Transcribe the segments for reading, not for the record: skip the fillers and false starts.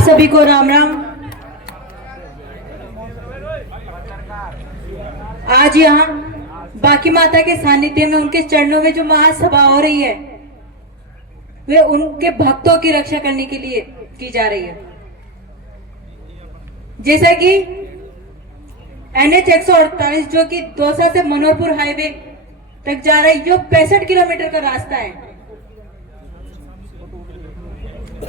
सभी को राम राम। आज यहाँ बाकी माता के सानिध्य में उनके चरणों में जो महासभा हो रही है वे उनके भक्तों की रक्षा करने के लिए की जा रही है। जैसा कि NH 148 जो कि दौसा से मनोहरपुर हाईवे तक जा रहा है, जो 65 किलोमीटर का रास्ता है,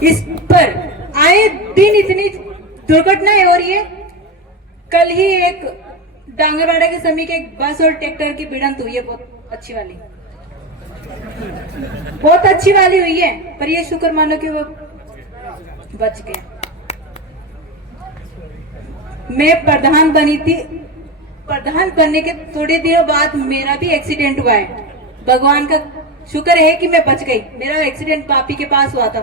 इस पर आए दिन इतनी दुर्घटनाएं हो रही है। कल ही एक डांगरवाड़ा के समीप एक बस और ट्रैक्टर की भिड़ंत हुई है, बहुत अच्छी वाली हुई है, पर ये शुक्र मानो कि वो बच गया। मैं प्रधान बनी थी, प्रधान बनने के थोड़े दिनों बाद मेरा भी एक्सीडेंट हुआ है। भगवान का शुक्र है कि मैं बच गई। मेरा एक्सीडेंट पापी के पास हुआ था।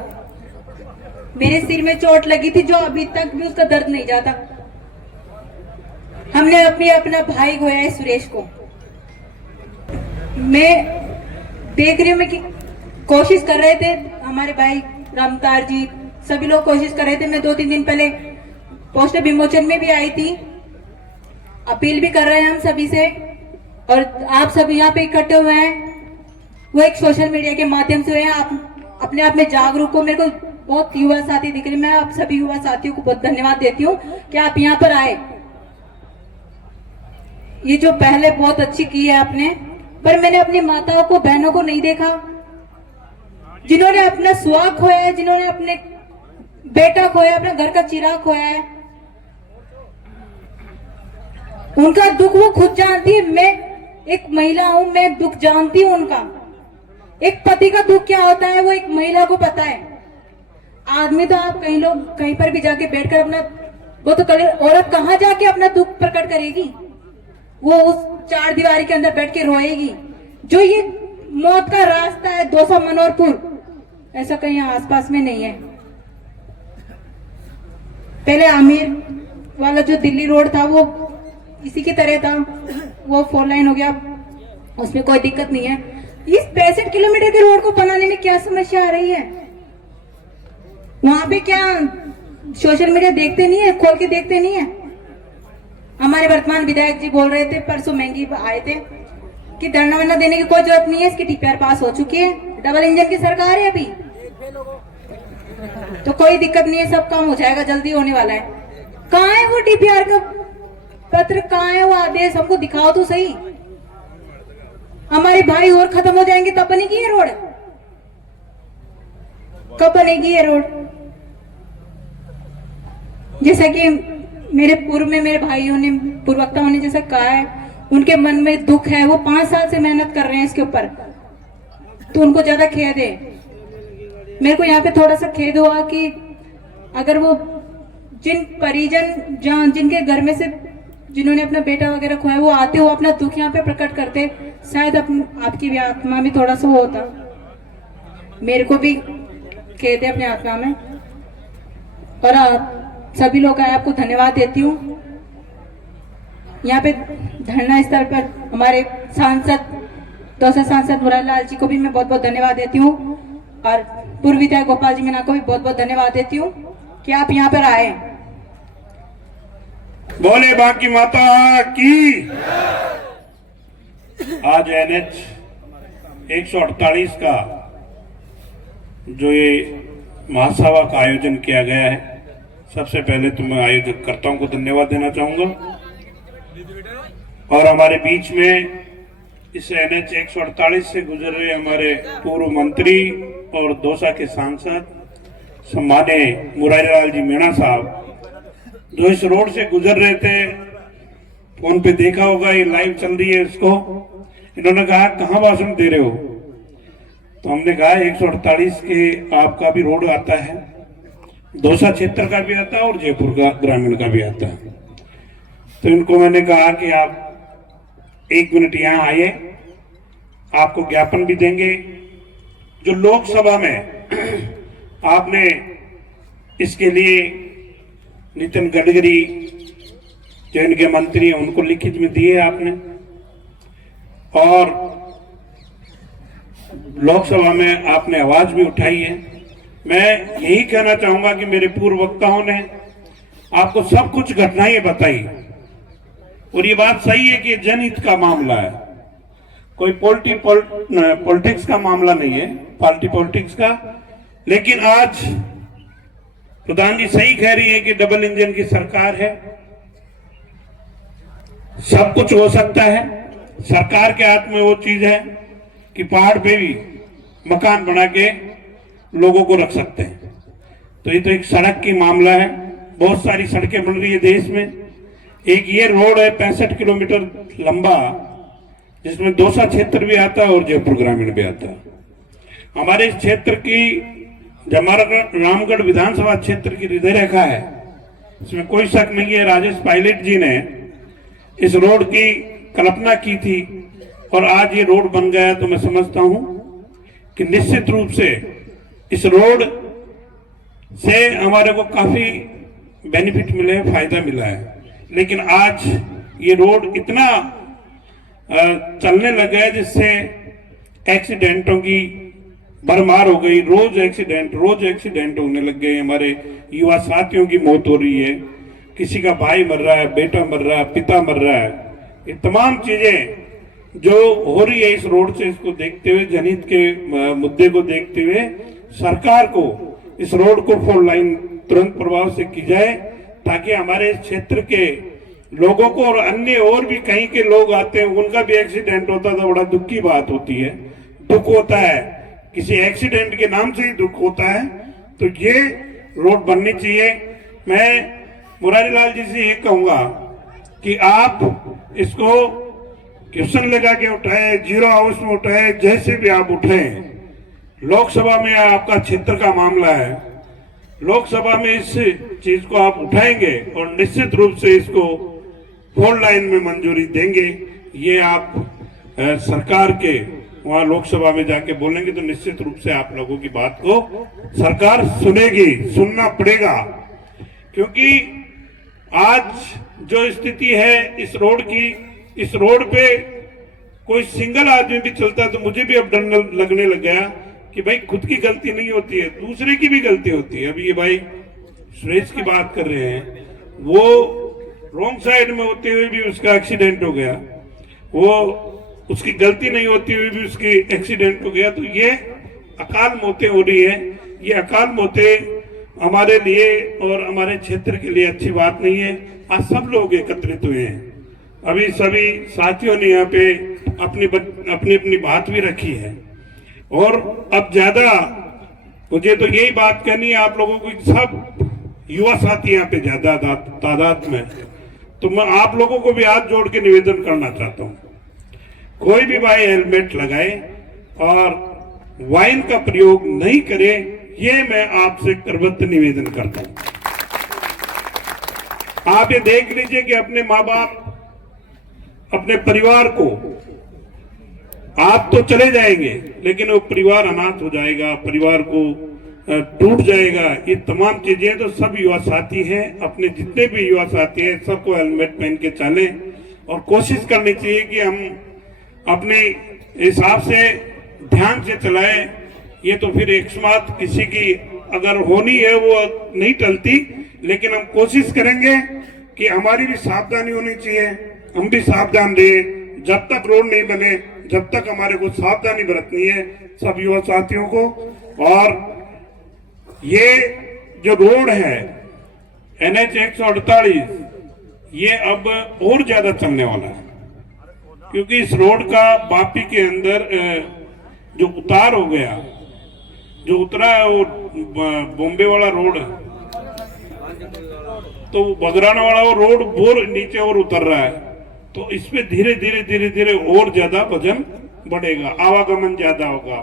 मेरे सिर में चोट लगी थी जो अभी तक भी उसका दर्द नहीं जाता। हमने अपना भाई खोया है, सुरेश को। मैं देख रही हूँ मैं कि कोशिश कर रहे थे हमारे भाई रामतार जी, सभी लोग कोशिश कर रहे थे। मैं 2-3 दिन पहले पोस्टर विमोचन में भी आई थी। अपील भी कर रहे हैं हम सभी से, और आप सब यहाँ पे इकट्ठे हुए हैं वो एक सोशल मीडिया के माध्यम से हुए हैं। आप अपने आप में जागरूक हो। मेरे को बहुत युवा साथी दिख रहे, मैं आप सभी युवा साथियों को बहुत धन्यवाद देती हूँ कि आप यहाँ पर आए। ये जो पहले बहुत अच्छी की है आपने, पर मैंने अपनी माताओं को, बहनों को नहीं देखा जिन्होंने अपना सुहाग खोया है, जिन्होंने अपने बेटा खोया, अपना घर का चिराग खोया है। उनका दुख वो खुद जानती है। मैं एक महिला हूं, मैं दुख जानती हूं उनका। एक पति का दुख क्या होता है वो एक महिला को पता है। आदमी तो आप कहीं पर भी जाके बैठकर अपना वो तो करे, औरत कहाँ जाके अपना दुख प्रकट करेगी? वो उस 4 दीवारी के अंदर बैठ के रोएगी। जो ये मौत का रास्ता है दौसा मनोहरपुर, ऐसा कहीं आसपास में नहीं है। पहले आमिर वाला जो दिल्ली रोड था वो इसी की तरह था, वो 4 लाइन हो गया, उसमें कोई दिक्कत नहीं है। इस 65 किलोमीटर के रोड को बनाने में क्या समस्या आ रही है? वहां पे क्या सोशल मीडिया देखते नहीं है, खोल के देखते नहीं है? हमारे वर्तमान विधायक जी बोल रहे थे, परसों महंगी आए थे कि धरना वरना देने की कोई जरूरत नहीं है, इसकी TPR पास हो चुकी है, डबल इंजन की सरकार है अभी, तो कोई दिक्कत नहीं है, सब काम हो जाएगा, जल्दी होने वाला है। कहाँ है वो TPR का पत्र, कहाँ है वो आदेश? हमको दिखाओ तो सही। हमारे भाई और खत्म हो जाएंगे तब बनेगी ये रोड? कब बनेगी ये रोड? जैसा कि मेरे पूर्व में मेरे भाइयों ने, पूर्वक्ताओं ने जैसा कहा है, उनके मन में दुख है। वो 5 साल से मेहनत कर रहे हैं इसके ऊपर, तो उनको ज्यादा खेद है। मेरे को यहाँ पे थोड़ा सा खेद हुआ कि अगर वो जिन परिजन जिनके घर में से जिन्होंने अपना बेटा वगैरह खोया, वो आते हो अपना दुख यहाँ पे प्रकट करते, शायद आपकी भी आत्मा में थोड़ा सा होता। मेरे को भी खेद है अपने आत्मा में। और सभी लोग आए, आपको धन्यवाद देती हूँ। यहाँ पे धरना स्थल पर हमारे सांसद, दौसा सांसद मुरारलाल जी को भी मैं बहुत बहुत धन्यवाद देती हूँ, और पूर्व विधायक गोपाल जी मीना को भी बहुत बहुत धन्यवाद देती हूँ कि आप यहाँ पर आए। बोले बाकी माता की। आज NH 148 का जो ये महासभा का आयोजन किया गया है, सबसे पहले तो मैं आयोजक कर्ताओं को धन्यवाद देना चाहूंगा। और हमारे बीच में इस NH 148 से गुजर रहे हमारे पूर्व मंत्री और दौसा के सांसद सम्माननीय मुरारीलाल जी मीणा साहब, जो इस रोड से गुजर रहे थे, फोन पे देखा होगा, ये लाइव चल रही है इसको। इन्होंने कहा कहाँ भाषण दे रहे हो? तो हमने कहा 148 के आपका भी रोड आता है, दौसा क्षेत्र का भी आता है और जयपुर का ग्रामीण का भी आता है। तो इनको मैंने कहा कि आप 1 मिनट यहाँ आइए, आपको ज्ञापन भी देंगे। जो लोकसभा में आपने इसके लिए नितिन गडकरी जो इनके मंत्री हैं उनको लिखित में दिए आपने, और लोकसभा में आपने आवाज भी उठाई है। मैं यही कहना चाहूंगा कि मेरे पूर्व वक्ताओं ने आपको सब कुछ घटनाएं बताई और ये बात सही है कि जनहित का मामला है, कोई पॉलिटिक्स का मामला नहीं है, पार्टी पॉलिटिक्स का। लेकिन आज प्रधान जी सही कह रही है कि डबल इंजन की सरकार है, सब कुछ हो सकता है। सरकार के हाथ में वो चीज है कि पहाड़ पे भी मकान बना के लोगों को रख सकते हैं। तो ये तो एक सड़क की मामला है, बहुत सारी सड़कें बन रही है देश में। एक ये रोड है 65 किलोमीटर लंबा, जिसमें दौसा क्षेत्र भी आता है और जयपुर ग्रामीण भी आता है। हमारे इस क्षेत्र की जो हमारा रामगढ़ विधानसभा क्षेत्र की हृदय रेखा है, इसमें कोई शक नहीं है। राजेश पायलट जी ने इस रोड की कल्पना की थी और आज ये रोड बन गया। तो मैं समझता हूं कि निश्चित रूप से इस रोड से हमारे को काफी बेनिफिट मिले हैं, फायदा मिला है। लेकिन आज ये रोड इतना चलने लगा है जिससे एक्सीडेंटों की भरमार हो गई। रोज एक्सीडेंट होने लग गए। हमारे युवा साथियों की मौत हो रही है, किसी का भाई मर रहा है, बेटा मर रहा है, पिता मर रहा है। ये तमाम चीजें जो हो रही है इस रोड से, इसको देखते हुए, जनहित के मुद्दे को देखते हुए सरकार को इस रोड को 4 लाइन तुरंत प्रभाव से की जाए, ताकि हमारे इस क्षेत्र के लोगों को और अन्य और भी कहीं के लोग आते हैं, उनका भी एक्सीडेंट होता तो बड़ा दुख की बात होती है। दुख होता है, किसी एक्सीडेंट के नाम से ही दुख होता है। तो ये रोड बननी चाहिए। मैं मुरारी लाल जी से ये कहूंगा कि आप इसको क्वेश्चन लगा के उठाए, जीरो हाउस में उठाए, जैसे भी आप उठाए। लोकसभा में आपका क्षेत्र का मामला है, लोकसभा में इस चीज को आप उठाएंगे और निश्चित रूप से इसको 4 लाइन में मंजूरी देंगे। ये आप सरकार के वहां लोकसभा में जाके बोलेंगे तो निश्चित रूप से आप लोगों की बात को सरकार सुनेगी, सुनना पड़ेगा। क्योंकि आज जो स्थिति है इस रोड की, इस रोड पे कोई सिंगल आदमी भी चलता है तो मुझे भी अब डर लगने लग गया कि भाई खुद की गलती नहीं होती है, दूसरे की भी गलती होती है। अभी ये भाई सुरेश की बात कर रहे हैं, वो रॉन्ग साइड में होते हुए भी उसका एक्सीडेंट हो गया, वो उसकी गलती नहीं होती हुई भी उसकी एक्सीडेंट हो गया। तो ये अकाल मौतें हो रही है। ये अकाल मौतें हमारे लिए और हमारे क्षेत्र के लिए अच्छी बात नहीं है। आज सब लोग एकत्रित हुए हैं, अभी सभी साथियों ने यहाँ पे अपनी अपनी बात भी रखी है। और अब ज्यादा मुझे तो यही बात कहनी है आप लोगों को, सब युवा साथी यहाँ पे ज्यादा तादाद में, तो मैं आप लोगों को भी हाथ जोड़ के निवेदन करना चाहता हूँ, कोई भी भाई हेलमेट लगाए और वाइन का प्रयोग नहीं करे, ये मैं आपसे करबद्ध निवेदन करता हूं। आप ये देख लीजिए कि अपने माँ बाप, अपने परिवार को, आप तो चले जाएंगे लेकिन वो परिवार अनाथ हो जाएगा, परिवार को टूट जाएगा। ये तमाम चीजें तो सब युवा साथी हैं, अपने जितने भी युवा साथी हैं सबको हेलमेट पहन के चलें और कोशिश करनी चाहिए कि हम अपने हिसाब से ध्यान से चलाएं। ये तो फिर अकस्मात किसी की अगर होनी है वो नहीं टलती, लेकिन हम कोशिश करेंगे कि हमारी भी सावधानी होनी चाहिए, हम भी सावधान रहें। जब तक रोड नहीं बने, जब तक हमारे को सावधानी बरतनी है सब युवा साथियों को। और ये जो रोड है NH 148, ये अब और ज्यादा चलने वाला है, क्योंकि इस रोड का वापी के अंदर जो उतार हो गया, जो उतरा है वो बॉम्बे वाला रोड है, तो बगराना वाला वो रोड बोर नीचे और उतर रहा है। तो इसमें धीरे धीरे और ज्यादा वजन बढ़ेगा, आवागमन ज्यादा होगा,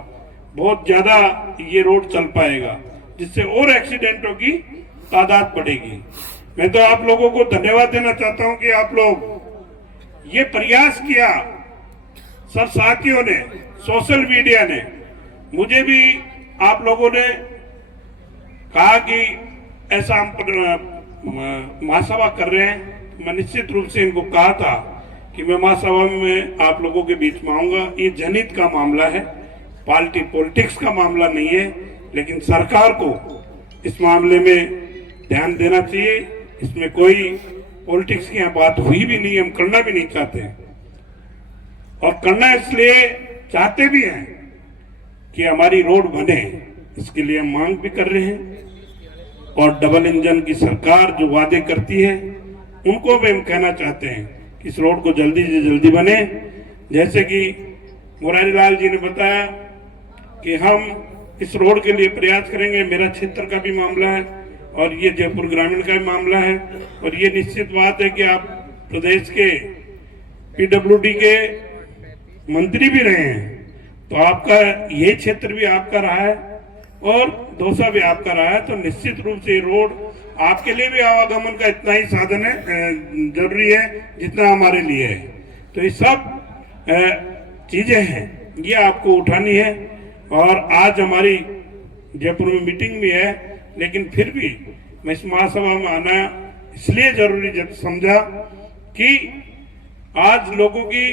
बहुत ज्यादा ये रोड चल पाएगा, जिससे और एक्सीडेंटों की तादाद बढ़ेगी। मैं तो आप लोगों को धन्यवाद देना चाहता हूं कि आप लोग ये प्रयास किया, सब साथियों ने, सोशल मीडिया ने, मुझे भी आप लोगों ने कहा कि ऐसा हम महासभा कर रहे हैं। मैं निश्चित रूप से इनको कहा था कि मैं महासभा में आप लोगों के बीच में आऊंगा। ये जनहित का मामला है, पार्टी पॉलिटिक्स का मामला नहीं है, लेकिन सरकार को इस मामले में ध्यान देना चाहिए। इसमें कोई पॉलिटिक्स की यहाँ बात हुई भी नहीं, हम करना भी नहीं चाहते, और करना इसलिए चाहते भी हैं कि हमारी रोड बने, इसके लिए हम मांग भी कर रहे हैं। और डबल इंजन की सरकार जो वादे करती है उनको भी हम कहना चाहते हैं कि इस रोड को जल्दी से जल्दी बने। जैसे कि मुरारी लाल जी ने बताया कि हम इस रोड के लिए प्रयास करेंगे। मेरा क्षेत्र का भी मामला है और ये जयपुर ग्रामीण का भी मामला है, और ये निश्चित बात है कि आप प्रदेश के पीडब्ल्यूडी के मंत्री भी रहे हैं, तो आपका ये क्षेत्र भी आपका रहा है और दौसा भी आपका रहा है, तो निश्चित रूप से रोड आपके लिए भी आवागमन का इतना ही साधन है, जरूरी है जितना हमारे लिए है। तो ये सब चीजें हैं, ये आपको उठानी है। और आज हमारी जयपुर में मीटिंग भी है, लेकिन फिर भी मैं इस महासभा में आना इसलिए जरूरी जब समझा कि आज लोगों की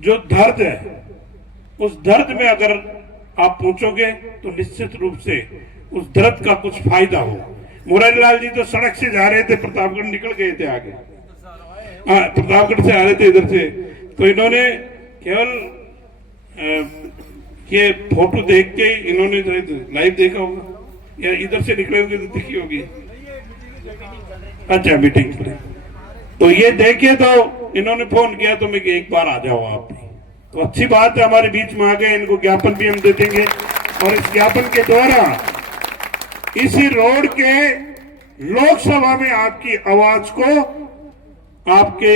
जो दर्द है, उस दर्द में अगर आप पूछोगे तो निश्चित रूप से उस दर्द का कुछ फायदा हो। मुरारी लाल जी तो सड़क से जा रहे थे, प्रतापगढ़ निकल गए थे आगे, प्रतापगढ़ से आ रहे थे इधर से, तो इन्होंने केवल ये फोटो देख के इन्होंने लाइव देखा होगा या इधर से निकले होंगे तो देखी होगी, अच्छा मीटिंग पर, तो ये देखे तो इन्होंने फोन किया तो मैं एक बार आ जाओ आप भी, तो अच्छी बात है हमारे बीच में आ गए। इनको ज्ञापन भी हम दे देंगे और इस ज्ञापन के द्वारा इसी रोड के लोकसभा में आपकी आवाज को आपके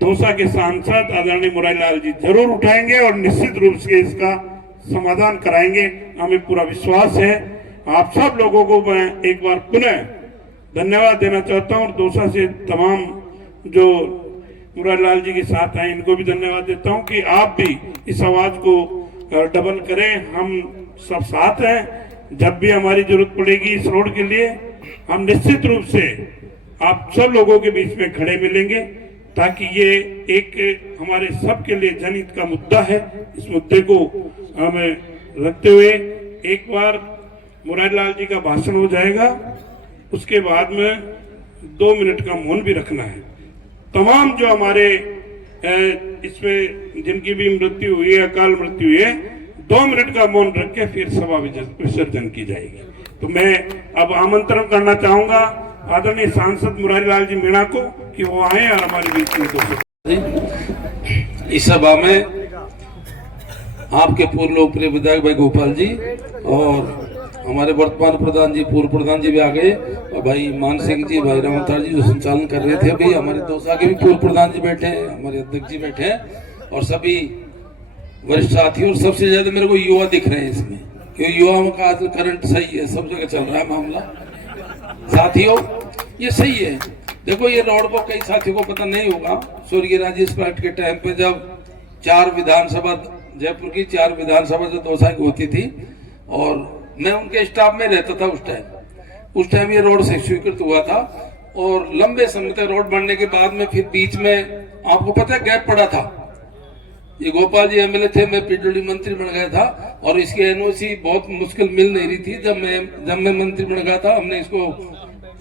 दौसा के सांसद आदरणीय मुरारी लाल जी जरूर उठाएंगे और निश्चित रूप से इसका समाधान कराएंगे। हमें पूरा विश्वास है। आप सब लोगों को मैं एक बार पुनः धन्यवाद देना चाहता हूं और दौसा से तमाम जो मुरारी लाल जी के साथ हैं इनको भी धन्यवाद देता हूं कि आप भी इस आवाज को डबल करें। हम सब साथ हैं, जब भी हमारी जरूरत पड़ेगी इस रोड के लिए हम निश्चित रूप से आप सब लोगों के बीच में खड़े मिलेंगे, ताकि ये एक हमारे सबके लिए जनहित का मुद्दा है। इस मुद्दे को हमें रखते हुए एक बार मुरारी लाल जी का भाषण हो जाएगा, उसके बाद में 2 मिनट का मौन भी रखना है। तमाम जो हमारे इसमें जिनकी भी मृत्यु हुई है, अकाल मृत्यु हुई है, 2 मिनट का मौन रख के फिर सभा विसर्जन की जाएगी। तो मैं अब आमंत्रण करना चाहूंगा आदरणीय सांसद मुरारी लाल जी मीणा को कि वो आए और हमारे बीच में इस सभा में आपके पूर्व लोकप्रिय विधायक भाई गोपाल जी और हमारे वर्तमान प्रधान जी, पूर्व प्रधान जी भी आ गए, और भाई मान सिंह जी, भाई रामतार जी जो संचालन कर रहे थे, अभी हमारे दौसा के भी पूर्व प्रधान जी बैठे हैं, हमारे अध्यक्ष जी बैठे हैं, और सभी वरिष्ठ साथी। और सबसे ज्यादा मेरे को युवा दिख रहे हैं इसमें, क्योंकि युवाओं का करंट सही है, सब जगह चल रहा है मामला। साथियों ये सही है, देखो ये रोड को कई साथियों को पता नहीं होगा, स्वर्गीय राजेश पाठ के टाइम पे जब 4 विधानसभा जयपुर की 4 विधानसभा जो दौसा की होती थी और मैं उनके स्टाफ में रहता था उस टाइम ये रोड से स्वीकृत हुआ था। और लंबे समय तक रोड बनने के बाद में फिर बीच में आपको पता है गैप पड़ा था। ये गोपाल जी एमएलए थे, मैं पीडब्ल्यूडी मंत्री बन गया था और इसकी एनओसी बहुत मुश्किल मिल नहीं रही थी। जब मैं मंत्री बन गया था हमने इसको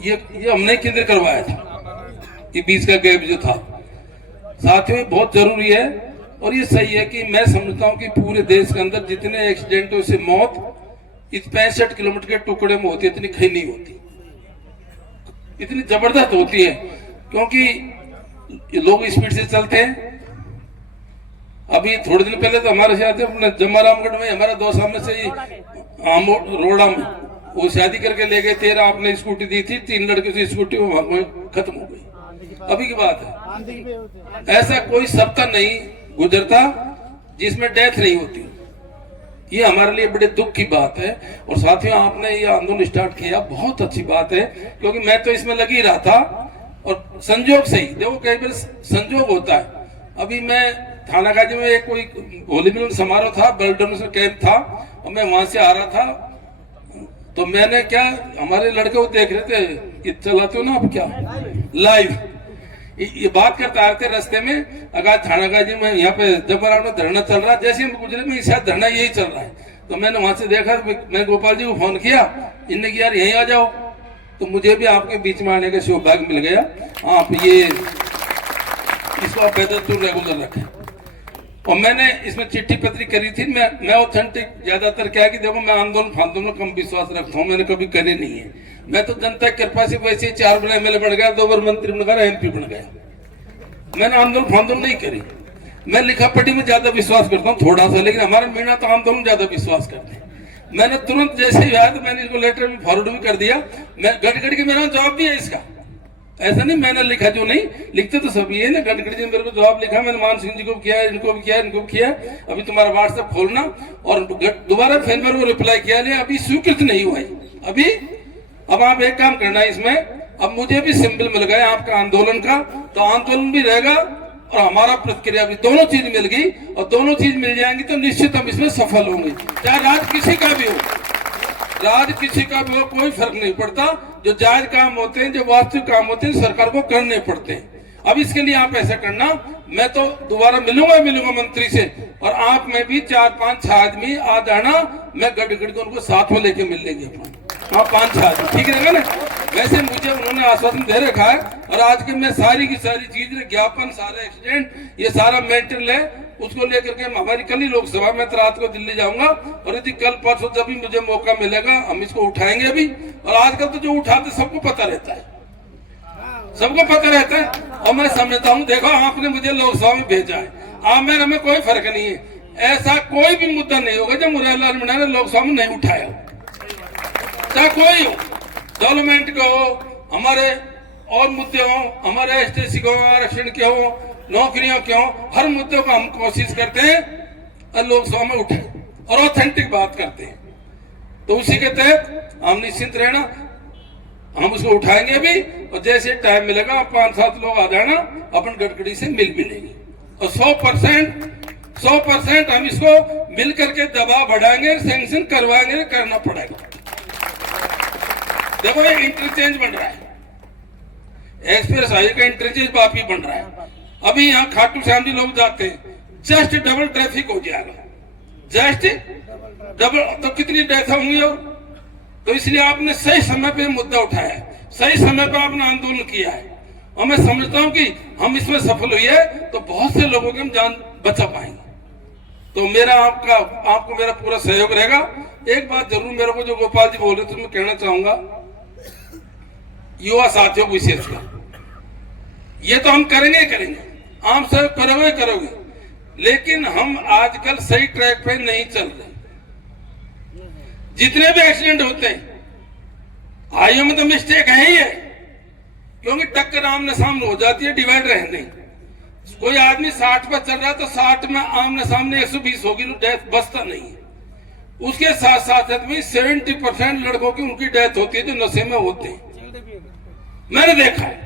ये हमने केंद्र करवाया था, ये बीच का गैप जो था। साथियों बहुत जरूरी है और ये सही है कि मैं समझता हूँ कि पूरे देश के अंदर जितने एक्सीडेंटों से मौत इस 65 किलोमीटर के टुकड़े में होती है, इतनी कहीं नहीं होती, इतनी जबरदस्त होती है, क्योंकि लोग स्पीड से चलते हैं। अभी थोड़े दिन पहले तो हमारे साथ अपने जमारामगढ़ में हमारे दौसा में से रोड़ा में वो शादी करके ले गए, 13 आपने स्कूटी दी थी, 3 लड़के से स्कूटी खत्म हो गई। अभी की बात है, ऐसा कोई सप्ताह नहीं गुजरता जिसमें डेथ नहीं होती। ये हमारे लिए बड़े दुख की बात है। और साथियों आपने ये आंदोलन स्टार्ट किया, बहुत अच्छी बात है, क्योंकि मैं तो इसमें लगी रहा था और संजोग से ही, देखो कई बार संजोग होता है। अभी मैं थाना गाजी में एक कोई होली मिलन समारोह था, ब्लड डोनेशन कैंप था और मैं वहां से आ रहा था, तो मैंने क्या हमारे लड़के को देख रहे थे, ये चलाते हो ना आप क्या लाइव, ये बात करते आ रहे थे रास्ते में। अगर थाना गाजी में यहाँ पे जबरान में धरना चल रहा है, जैसे हम गुजरे में शायद धरना यही चल रहा है, तो मैंने वहां से देखा, मैं गोपाल जी को फोन किया, इनने कि यार यहीं आ जाओ, तो मुझे भी आपके बीच में आने का सौभाग्य मिल गया। आप ये इसको आप बेहतर रेगुलर रखें। और मैंने इसमें चिट्ठी पत्री करी थी, मैं ऑथेंटिक ज्यादातर क्या है कि देखो मैं आंदोलन फांदोलन में कम विश्वास रखता हूँ, मैंने कभी करे नहीं है। मैं तो जनता की कृपा से वैसे 4 बार MLA बन गया, 2 बार मंत्री बन गया, MP बन गया। मैंने आंदोलन फांदोलन नहीं करी। मैं लिखा पढ़ी में ज्यादा विश्वास करता हूँ थोड़ा सा, लेकिन हमारे मीणा तो आंदोलन ज्यादा विश्वास करते हैं। मैंने तुरंत जैसे ही आया तो मैंने इसको लेटर भी फॉरवर्ड भी कर दिया। मैं गडकरी के मेरा जवाब भी है इसका, ऐसा नहीं मैंने लिखा, जो नहीं लिखते तो सभी है ना। गडकरी जी ने मेरे को जवाब लिखा, मैंने मान सिंह जी को किया, इनको भी किया, इनको भी किया। अभी तुम्हारा व्हाट्सएप खोलना, और दोबारा फिर मेरे को रिप्लाई किया, अभी स्वीकृत नहीं हुआ है अभी। अब आप एक काम करना है इसमें, अब मुझे भी सिंबल मिल गया आपका आंदोलन का, तो आंदोलन भी रहेगा और हमारा प्रतिक्रिया भी, दोनों चीज मिल गई। और दोनों चीज मिल जाएंगी तो निश्चित हम इसमें सफल होंगे। चाहे राज किसी का भी हो, राज किसी का भी हो, कोई फर्क नहीं पड़ता। जो जायज काम होते हैं, जो वास्तविक काम होते हैं, सरकार को करने पड़ते हैं। अब इसके लिए आप ऐसा करना, मैं तो दोबारा मिलूंगा मंत्री से, और आप में भी 4-5 आदमी आ जाना, मैं गडकरी को उनको साथ में लेके मिल लेंगे अपन। हाँ 5 आदमी ठीक रहेगा ना। वैसे मुझे उन्होंने आश्वासन दे रखा है, और आज के मैं सारी की सारी चीज, ज्ञापन, सारे एक्सीडेंट, ये सारा मेटेरियल है, उसको लेकर के हमारी कल ही लोकसभा में, तो रात को दिल्ली जाऊंगा, और यदि कल परसों जब भी मुझे मौका मिलेगा हम इसको उठाएंगे भी। और आजकल तो जो उठाते सबको पता रहता है, सबको पता रहता है। और मैं समझता हूँ, देखो आपने मुझे लोकसभा में भेजा है, आप में हमें कोई फर्क नहीं है। ऐसा कोई भी मुद्दा नहीं होगा जो मुरारीलाल मीणा ने लोकसभा में नहीं उठाया, चाहे कोई हो, डेवलपमेंट के हो, हमारे और मुद्दे हो, हमारे STC के हो, आरक्षण के हो, नौकरियों के हो, हर मुद्दे को हम कोशिश करते हैं लोकसभा में उठे और ऑथेंटिक बात करते हैं। तो उसी के तहत हम निश्चिंत रहना, हम उसको उठाएंगे भी। और जैसे टाइम मिलेगा 5-7 लोग आ जाना, अपन गडकरी से मिल भी लेंगे, और 100% हम इसको मिल करके दबाव बढ़ाएंगे, सैंक्शन करवाएंगे, करना पड़ेगा। देखो ये इंटरचेंज बन रहा है, एक्सप्रेस हाईवे का इंटरचेंज वापी बन रहा है। अभी यहाँ खाटू श्याम जी लोग जाते हैं, जस्ट डबल ट्रैफिक हो जाएगा, जस्ट डबल, तो कितनी डेथ होंगी। और तो इसलिए आपने सही समय पे मुद्दा उठाया है, सही समय पे आपने आंदोलन किया है, और मैं समझता हूँ कि हम इसमें सफल हुए हैं तो बहुत से लोगों की हम जान बचा पाएंगे। तो मेरा आपको मेरा पूरा सहयोग रहेगा। एक बात जरूर मेरे को, जो गोपाल जी बोल रहे थे, मैं कहना चाहूंगा युवा साथियों को विशेषकर, ये तो हम करेंगे आप सब करोगे, लेकिन हम आजकल सही ट्रैक पे नहीं चल रहे। जितने भी एक्सीडेंट होते हैं, हाईवे में तो मिस्टेक है ही है, क्योंकि टक्कर आमने सामने हो जाती है, डिवाइड रहे नहीं। कोई आदमी 60 पर चल रहा है तो 60 में आमने सामने 120 होगी तो डेथ बचता नहीं है। उसके साथ साथ में 70% लड़कों की उनकी डेथ होती है जो नशे में होते हैं, मैंने देखा है।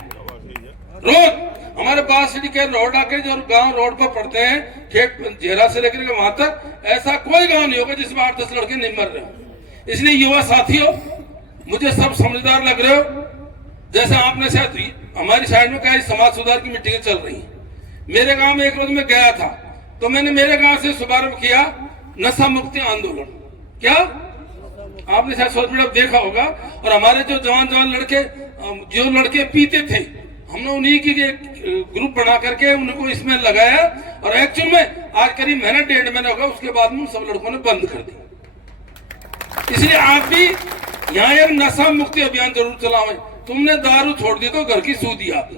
रोज हमारे पास सिटी के रोड आके जो गांव रोड पर पड़ते हैं, खेत जेरा से लेकर के वहां तक, ऐसा कोई गांव नहीं होगा जिसमें 8-10 लड़के नहीं मर रहे। इसलिए युवा साथियों, मुझे सब समझदार लग रहे हो। जैसे आपने शायद हमारी साइड में क्या समाज सुधार की मीटिंगें चल रही है। मेरे गांव में एक रोज में गया था, तो मैंने मेरे गांव से शुभारंभ किया नशा मुक्ति आंदोलन। क्या आपने शायद सोशल मीडिया देखा होगा। और हमारे जो जवान लड़के, जो लड़के पीते थे, हमने उन्हीं की ग्रुप बना करके उनको इसमें लगाया, और एक्चुअल में आज करीब महीना 1.5 महीना होगा, उसके बाद में सब लड़कों ने बंद कर दी। इसलिए आप भी यहाँ एक नशा मुक्ति अभियान जरूर चलावें। तुमने दारू छोड़ दी तो घर की सूदी आप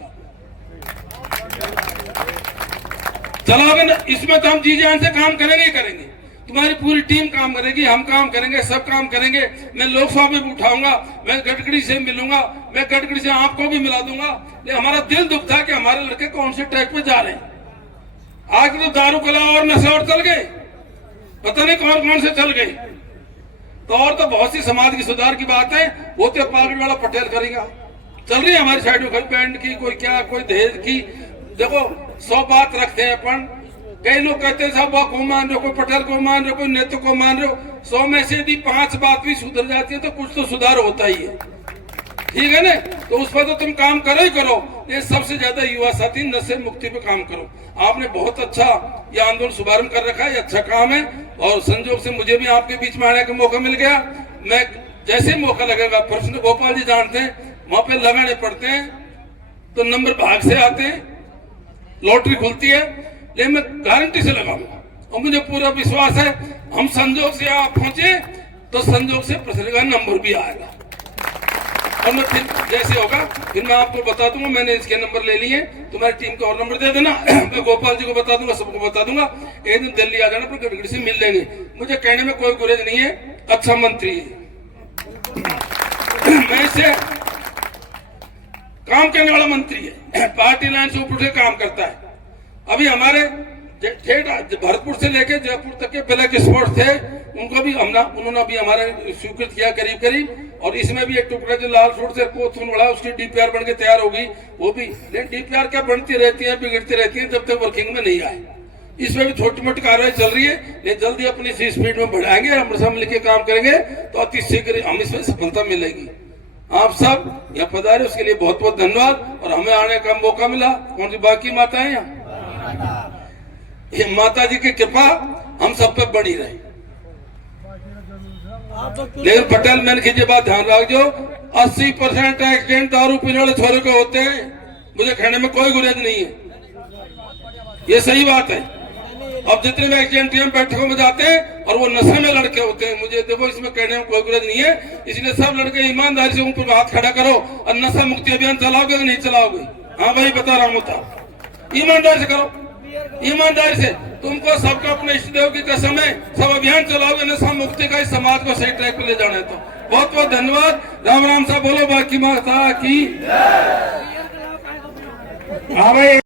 चलाओगे ना, इसमें तो हम जी जान से काम करेंगे। तुम्हारी पूरी टीम काम करेगी, हम काम करेंगे, सब काम करेंगे। मैं लोकसभा में भी उठाऊंगा, मैं गडकरी से मिलूंगा, मैं गडकरी से आपको भी मिला दूंगा। लेकिन हमारा दिल दुखता है कि हमारे लड़के कौन से ट्रैक पे जा रहे हैं। आज तो दारू कला और नशा और चल गए, पता नहीं कौन से चल गए। तो और तो बहुत सी समाज की सुधार की बात है, वो तो पागल वाला पटेल करेगा। चल रही है हमारी साइड में बैंड की, कोई क्या, कोई दहेज की। देखो 100 बात रखते हैं अपन। कई लोग कहते हैं साहब वो को मान रहे हो, कोई पटेल को मान रहे हो, कोई नेता को मान रहे हो। 100 में से यदि 5 बात भी सुधर जाती है तो कुछ तो सुधार होता ही है, ठीक है ना। तो उस पर तो तुम काम करो ही करो। ये सबसे ज्यादा युवा साथी नशे मुक्ति पे काम करो। आपने बहुत अच्छा ये आंदोलन शुभारंभ कर रखा है, ये अच्छा काम है। और संजोग से मुझे भी आपके बीच में आने का मौका मिल गया। मैं जैसे मौका लगेगा, प्रश्न गोपाल जी जानते हैं, वहां पे लगाने पड़ते हैं तो नंबर भाग से आते हैं, लॉटरी खुलती है, लेकिन मैं गारंटी से लगाऊंगा और मुझे पूरा विश्वास है हम संजोग से आप पहुंचे तो संजोग से प्रश्न का नंबर भी आएगा। और मैं फिर जैसे होगा फिर मैं आपको बता दूंगा, मैंने इसके नंबर ले लिए, तुम्हारी टीम को और नंबर दे देना। मैं गोपाल जी को बता दूंगा, सबको बता दूंगा। एक दिन दिल्ली आ जाना, पर गड़गड़ी से मिल लेंगे। मुझे कहने में कोई गुरेज नहीं है, अच्छा मंत्री है। मैं इससे काम करने वाला मंत्री है, पार्टी लाइन से ऊपर से काम करता है। अभी हमारे भरतपुर से लेकर जयपुर तक के ब्लैक स्पॉट थे, उनको भी उन्होंने भी हमारे स्वीकृत किया करीब करीब। और इसमें भी एक टुकड़ा जो लाल सूट से कोथून बड़ा, उसकी डीपीआर बन के तैयार होगी वो भी। लेकिन डीपीआर क्या बनती रहती है, बिगड़ती रहती है जब तक वर्किंग में नहीं आए। इसमें भी छोटी मोटी कार्रवाई चल रही है, लेकिन जल्दी अपनी इसी स्पीड में बढ़ाएंगे, हम सब मिलकर काम करेंगे तो अति शीघ्र हम इसमें सफलता मिलेगी। आप सब यहाँ पधारे उसके लिए बहुत बहुत धन्यवाद। और हमें आने का मौका मिला। कौन सी बाकी माता है यहाँ, ये माता जी की कृपा हम सब पे बनी रही। लेकिन पटेल मैंने खींचे बात ध्यान रखो, 80% एक्सीडेंट दारू पीने वाले छोरे को होते हैं। मुझे कहने में कोई गुरेज नहीं है, ये सही बात है। अब जितने भी एक्सीडेंट हम बैठकों में जाते हैं और वो नशे में लड़के होते हैं, मुझे देखो इसमें कहने में कोई गुरेज नहीं है। इसलिए सब लड़के ईमानदारी से ऊपर हाथ खड़ा करो और नशा मुक्ति अभियान चलाओगे कि नहीं चलाओगे? हाँ भाई बता रहा हूँ, ईमानदारी से करो, ईमानदारी से। तुमको सबका अपने इष्ट देव की कसम है, सब अभियान चलाओगे नशा मुक्ति का, इस समाज को सही ट्रैक पे ले जाना है। तो बहुत बहुत धन्यवाद। राम राम साहब बोलो, बाकी माता की। हाँ भाई।